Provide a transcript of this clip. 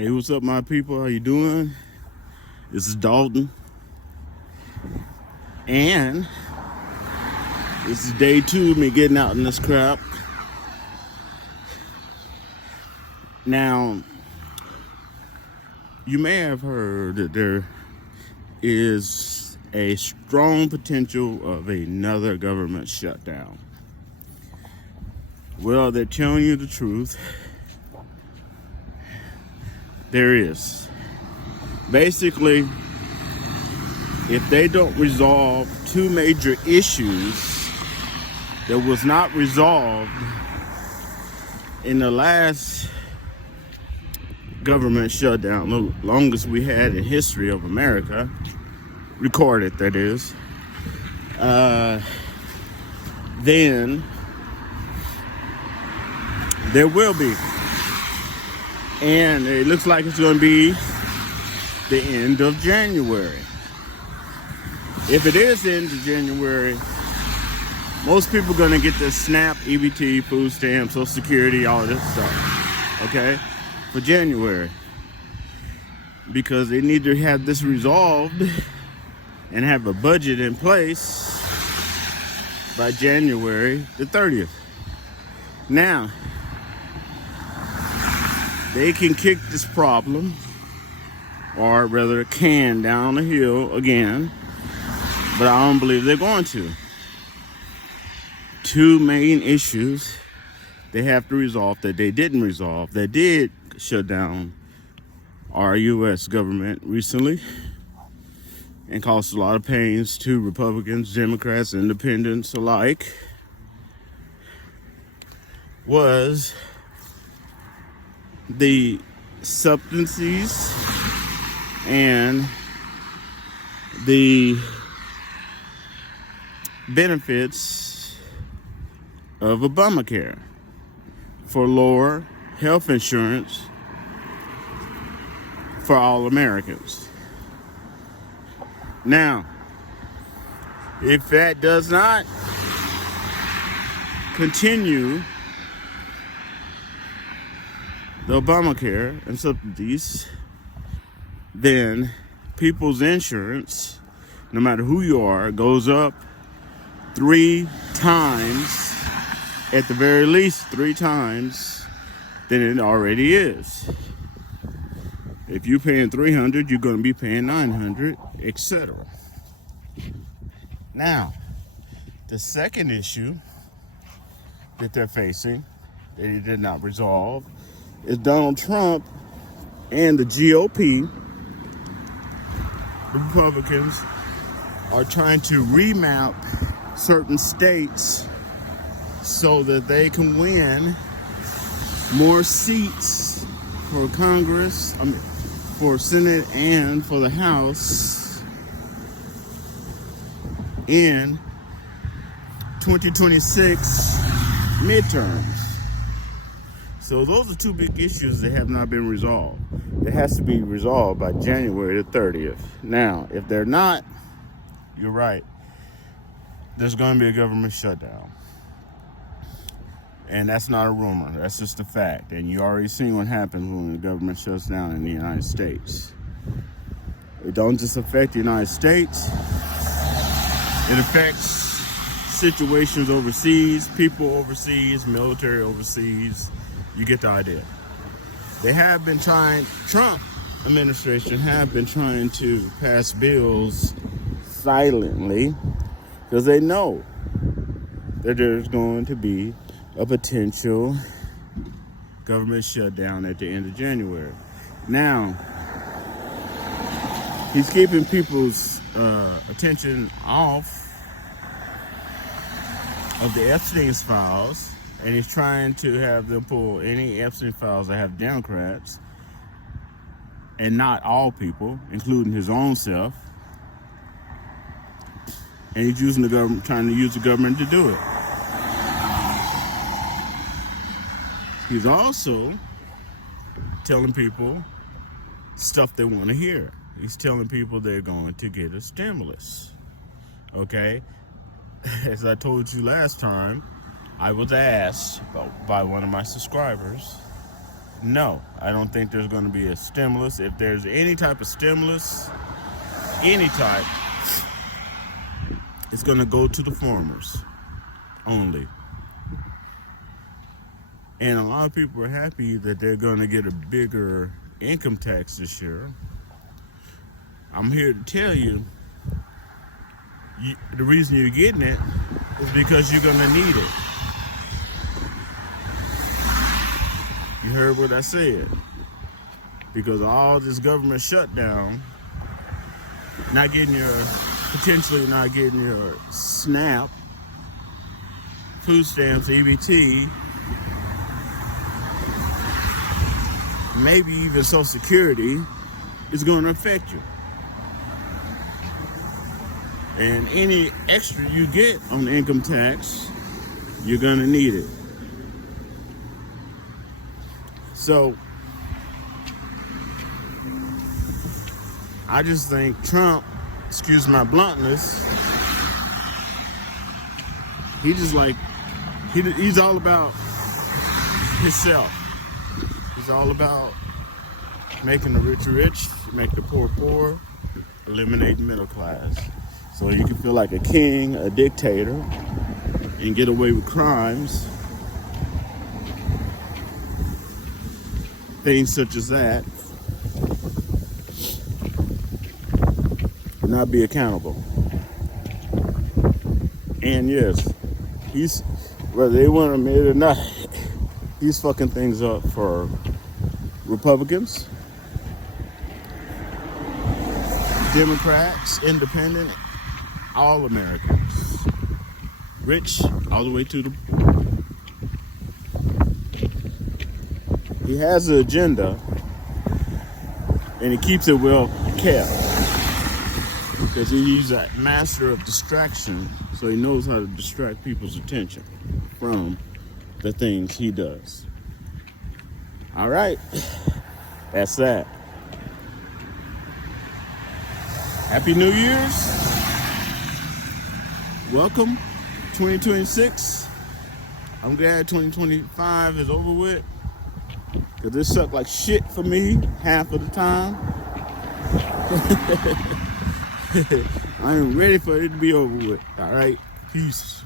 Hey, what's up, my people? How you doing? This is Dalton, and this is day 2 of me getting out in this crap. Now, you may have heard that there is a strong potential of another government shutdown. Well, they're telling you the truth. There is. Basically, if they don't resolve 2 major issues that was not resolved in the last government shutdown, the longest we had in history of America, recorded that is, then there will be. And it looks like it's going to be the end of January. If it is the end of January, most people are going to get their SNAP, EBT, food stamps, Social Security, all of this stuff, okay, for January. Because they need to have this resolved and have a budget in place by January the 30th. Now, they can kick this problem, or rather can, down the hill again, but I don't believe they're going to. 2 main issues they have to resolve that they didn't resolve, that did shut down our U.S. government recently and caused a lot of pains to Republicans, Democrats, Independents alike, was the subsidies and the benefits of Obamacare for lower health insurance for all Americans. Now, if that does not continue, the Obamacare and subsidies, then people's insurance, no matter who you are, goes up 3 times, at the very least 3 times than it already is. If you're paying $300, you're going to be paying $900, etc. Now, the second issue that they're facing that they did not resolve is Donald Trump and the GOP, the Republicans, are trying to remap certain states so that they can win more seats for Congress, for Senate, and for the House in 2026 midterms. So those are 2 big issues that have not been resolved. It has to be resolved by January the 30th. Now, if they're not, you're right. There's going to be a government shutdown. And that's not a rumor. That's just a fact. And you already seen what happens when the government shuts down in the United States. It don't just affect the United States. It affects situations overseas, people overseas, military overseas. You get the idea. They have been trying, Trump administration have been trying to pass bills silently because they know that there's going to be a potential government shutdown at the end of January. Now, he's keeping people's attention off of the Epstein's files, and he's trying to have them pull any Epstein files that have Democrats, and not all people, including his own self. And he's using the government, trying to use the government to do it. He's also telling people stuff they want to hear. He's telling people they're going to get a stimulus. Okay? As I told you last time, I was asked by one of my subscribers No, I don't think there's going to be a stimulus. If there's any type of stimulus, any type, it's going to go to the farmers only. And a lot of people are happy that they're going to get a bigger income tax this year. I'm here to tell you, the reason you're getting it is because you're going to need it. You heard what I said. Because all this government shutdown, potentially not getting your SNAP, food stamps, EBT, maybe even Social Security, is going to affect you. And any extra you get on the income tax, you're going to need it. So, I just think Trump, excuse my bluntness, he's all about himself. He's all about making the rich rich, make the poor poor, eliminating middle class. So you can feel like a king, a dictator, and get away with crimes. Things such as that. Not be accountable. And yes, whether they want to admit it or not, he's fucking things up for Republicans, Democrats, independent, all Americans, rich all the way to the poor. He has an agenda, and he keeps it well kept because he's a master of distraction, so he knows how to distract people's attention from the things he does. All right, that's that. Happy New Year's. Welcome, 2026. I'm glad 2025 is over with, because this sucked like shit for me half of the time. I am ready for it to be over with. All right, peace.